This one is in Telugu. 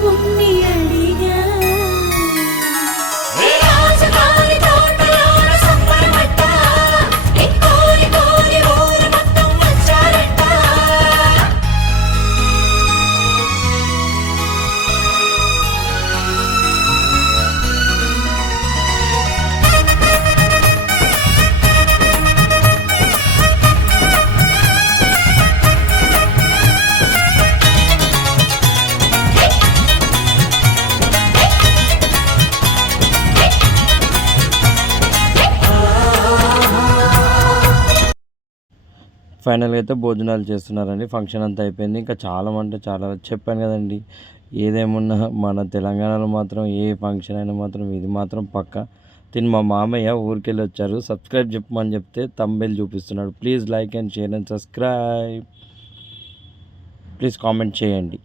దేవుణ్ణి అడిగా ఫైనల్గా అయితే భోజనాలు చేస్తున్నారండి. ఫంక్షన్ అంతా అయిపోయింది. ఇంకా చాలా అంటే చాలా చెప్పాను కదండి, ఏదేమున్నా మన తెలంగాణలో మాత్రం ఏ ఫంక్షన్ అయినా మాత్రం ఇది మాత్రం పక్కా. మా మామయ్య ఊరికెళ్ళి వచ్చారు. సబ్స్క్రైబ్ చెప్పమని చెప్తే తంబేలు చూపిస్తున్నాడు. Please like and share and subscribe. Please comment చేయండి.